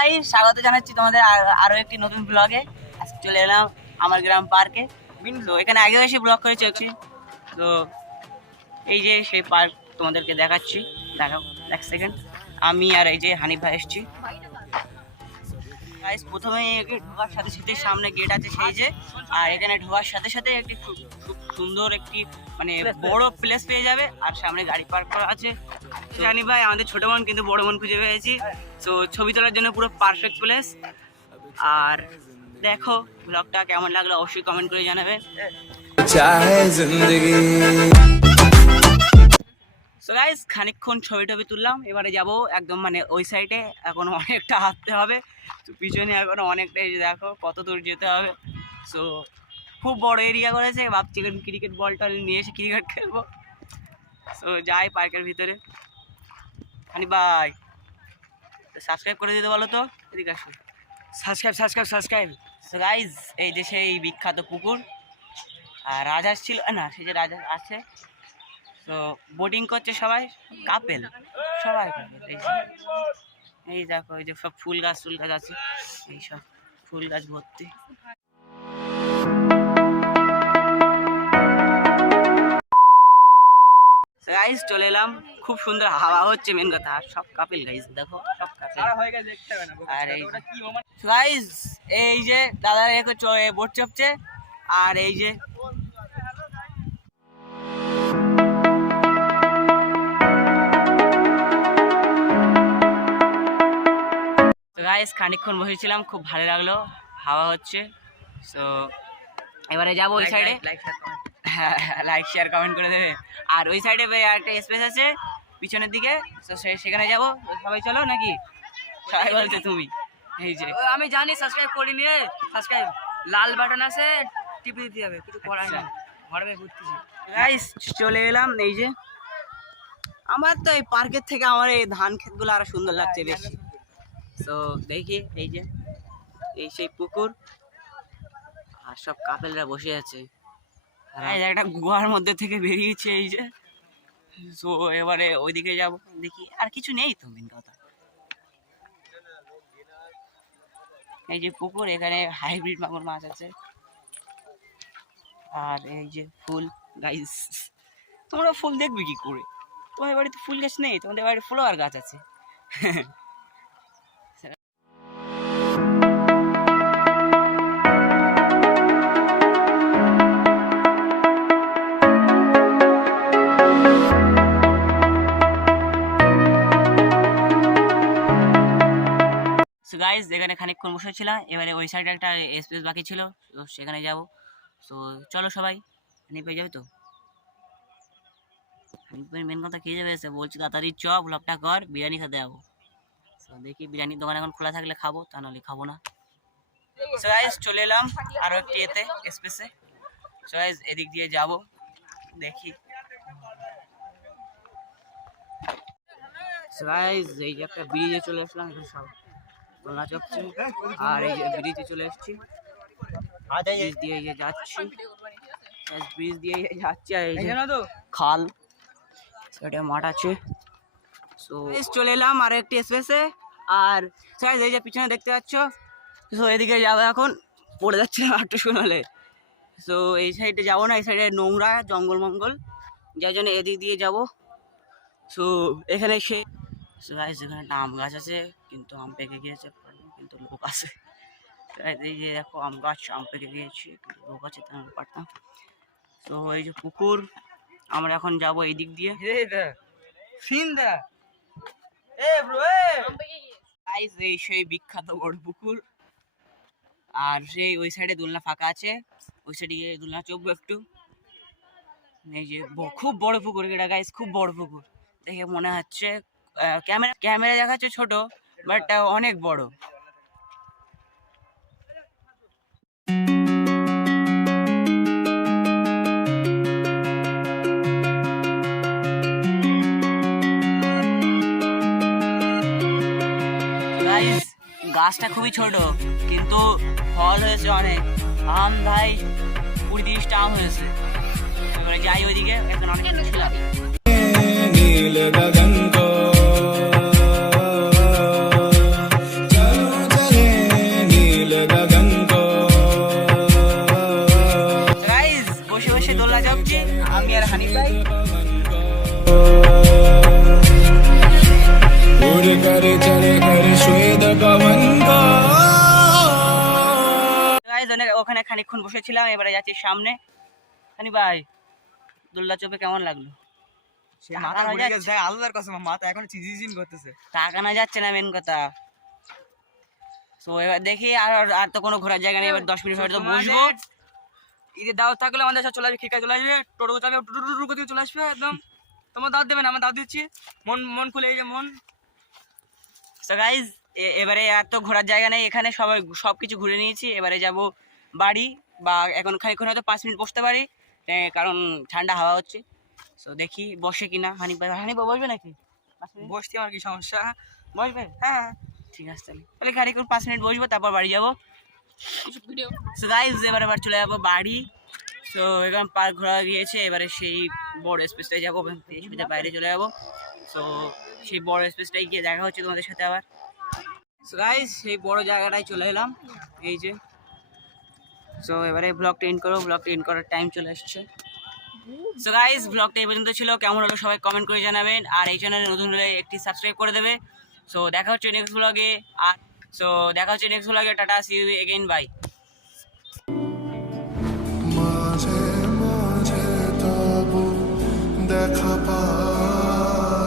High, স্বাগত জানাচ্ছি তোমাদের আরো একটি নতুন ব্লগে। আজকে চলে এলাম আমার গ্রাম পার্কে। তো এখানে আগেও এসে ব্লগ করে চলছি। তো এই যে সেই পার্ক তোমাদেরকে দেখাচ্ছি, দেখাও এক সেকেন্ড। আমি আর এই যে হানিফ ভাই এসছি। প্রথমে ঢোকার সাথে সাথে সামনে গেট আছে সেই যে, আর এখানে ঢোকার সাথে সাথে একটি খুব সুন্দর একটি মানে বড় প্লেস পেয়ে যাবে, আর সামনে গাড়ি পার্ক করা আছে। জানি ভাই আমাদের ছোট মন কিন্তু বড় মন খুঁজে পেয়েছি। তো ছবি তোলার জন্য পুরো পারফেক্ট প্লেস। আর দেখো ব্লগটা কেমন লাগলো অবশ্যই কমেন্ট করে জানাবে। সো গাইস, খানিকক্ষণ ছবি টবি তুললাম, এবারে যাব একদম মানে ওই সাইডে। এখন অনেকটা হাঁটতে হবে, তো পিছনে এখন অনেকটাই দেখো কত দূর যেতে হবে। সো খুব বড় এরিয়া করেছে, ভাবছি ক্রিকেট বল টল নিয়ে এসে ক্রিকেট খেলবো। সো যাই পার্কের ভিতরে। হানি ভাই সাবস্ক্রাইব করে দিতে বলো তো, এদিকে আসো। সাবস্ক্রাইব। সো গাইস, এই যে সেই বিখ্যাত পুকুর, আর রাজহাঁস ছিল না, সেই যে রাজহাঁস আছে। তো বোটিং করছে সবাই, কাপেল সবাই কাপেল। এই দেখো এই যে সব ফুল গাছ আছে, এই সব ফুল গাছ ভর্তি। গাইস চলে এলাম, খুব সুন্দর হাওয়া হচ্ছে মেন কথা, আর সব কাপেল গাইস দেখো, সব কাপেল। আর এই গাইস এই যে দাদা বোট চাপছে, আর এই যে গাইস খানিকক্ষণ বসেছিলাম, খুব ভালো লাগলো, হাওয়া হচ্ছে। সো এবারে যাবো ওই সাইডে। হ্যাঁ, লাইক শেয়ার কমেন্ট করে দেবে। আর ওই সাইডে একটা স্পেস আছে পিছনের দিকে, তো সেখানে যাবো। সবাই চলো নাকি? সবাই বলছে তুমি। এই যে আমি জানি সাবস্ক্রাইব করিনি, সাবস্ক্রাইব লাল বাটন আছে, টিপে দিতে হবে, কিছু করার নেই। ঘরে ঘুরতেছি গাইস, চলে এলাম। এই যে আমার তো এই পার্কের থেকে আমার এই ধান ক্ষেতগুলো আরো সুন্দর লাগছে বেশি। তো দেখি এই যে এই সেই পুকুর, আর সব কাপেলরা বসে আছে। একটা গুহার মধ্যে থেকে বেরিয়েছে এই যে। তো এবারে ওইদিকে যাব, দেখি আর কিছু নেই তো মেন কথা। এই যে পুকুর, এখানে হাইব্রিড মাগুর মাছ আছে। আর এই যে ফুল গাইস, তোমরা ফুল দেখবে কি করে? তোমাদের বাড়িতে ফুল গাছ নেই? তোমাদের বাড়িতে ফ্লাওয়ার গাছ আছে। গাইস এখানে খানিকক্ষণ বসেছিলাম, এবারে ওই সাইডে একটা স্পেস বাকি ছিল, তো সেখানে যাব। তো চলো সবাই। হানিফ ভাই যাবে তো? হানিফ ভাই মেন কথা খেয়ে যাবে, বলছি তাড়াতাড়ি চ ব্লগটা কর, বিরিয়ানি খেতে যাবো। তো দেখি বিরিয়ানির দোকান এখন খোলা থাকলে খাবো, তা নাহলে খাবো না। সো গাইস চলে এলাম আরো একটি এতে স্পেসে। সো গাইস এদিক দিয়ে যাব, দেখি। সো গাইস এই যে একটা ব্রিজে চলে আসলাম, এখানে সব দোলনা চলছে। আর এই যে ব্রিজে চলে এসেছি, ব্রিজ দিয়ে যাচ্ছি, ব্রিজ দিয়ে যাচ্ছি। আর এই যে খাল, সেটা মাঠ আছে। সো চলে এলাম আরো একটি স্পেসে। আর এই যে পিছনে দেখতে পাচ্ছ, সো এদিকে যাবো এখন, পড়ে যাচ্ছে একটু শুনলে। সো এই সাইডে যাবো না, এই সাইডে নোংরা জঙ্গল মঙ্গল, যার জন্য এদিক দিয়ে যাব। সো এখানে এখানে একটা আম গাছ আছে, কিন্তু আম পেকে গিয়েছে, কিন্তু লোক আছে। এই যে দেখো আম গাছ, আম পেকে গিয়েছে, কিন্তু লোক আছে, তা আমি পারতাম। তো এই যে পুকুর, আমরা এখন যাব এই দিক দিয়ে। এই সেই বিখ্যাত বড় পুকুর, আর সেই ওই সাইডে দোলনা ফাঁকা আছে, ওই সাইডে গিয়ে দোলনা চড়বো একটু। এই যে খুব বড় পুকুর এটা গাইস, খুব বড় পুকুর। দেখে মনে হচ্ছে ক্যামেরা দেখাচ্ছে ছোট, বাট অনেক বড়। গাছটা খুবই ছোট, কিন্তু ফল হয়েছে অনেক। আম ভাই 20-30টা আম হয়েছে। এবারে যাই ওইদিকে, এখন অনেক ছিল। ওখানে খানিকক্ষণ বসেছিলাম, এবারে যাচ্ছি সামনে। খানি ভাই দোলনা চোপে কেমন লাগলো? সে মাথা ঘুরে গেছে দেখ, আল্লাহর কসম মাথা এখন চিজিজিন করতেছে। তাকানো যাচ্ছে না মেন কথা। তো এবার দেখি আর আর তো কোনো ঘোরার জায়গা নেই, এবার 10 মিনিট হয়তো বসবো। ঈদের দাওয়াত থাকলে আমাদের সাথে চলে আসবে, খিকা চলে আসবে, টোটো চাপে টুটু করে চলে আসবে একদম। তোমার দাওয়াত দেবেন, আমরা দাওয়াত দিচ্ছি, মন মন খুলে, এই যে মন। তো গাইজ এবারে আর তো ঘোরার জায়গা নেই এখানে, সবাই সবকিছু ঘুরে নিয়েছি। এবারে যাব বাড়ি, বা এখন খানিকক্ষণ হয়তো 5 মিনিট বসতে পারি, কারণ ঠান্ডা হাওয়া হচ্ছে। তো দেখি বসে কিনা। হানিফ ভাই বসবে নাকি? বসতে আমার কি সমস্যা? বসবে? হ্যাঁ ঠিক আছে, তাহলে খানিকক্ষণ 5 মিনিট বসবো, তারপর বাড়ি যাবো। সো গাইজ এবার চলে যাবো বাড়ি। তো এখানে পার্ক ঘোরা গিয়েছে, এবারে সেই বড় স্পেসটায় যাবো, এই সুবিধা বাইরে চলে যাবো। সো সেই বড় স্পেসটাই গিয়ে দেখা হচ্ছে তোমাদের সাথে আবার। সো গাইজ সেই বড় জায়গাটায় চলে এলাম, এই যে। সো এবারে ব্লগটা এন্ড করবো, ব্লগটা এন্ড করার টাইম চলে এসেছে। সো গাইজ ব্লগটা এই পর্যন্ত ছিল, কেমন হলো সবাই কমেন্ট করে জানাবেন, আর এই চ্যানেলে নতুন হলে একটি সাবস্ক্রাইব করে দেবে। সো দেখা হচ্ছে নেক্সট ব্লগে, আর সো দেখা হচ্ছে নেক্সট ব্লগে। টাটা, সি ইউ এগেইন, বাই।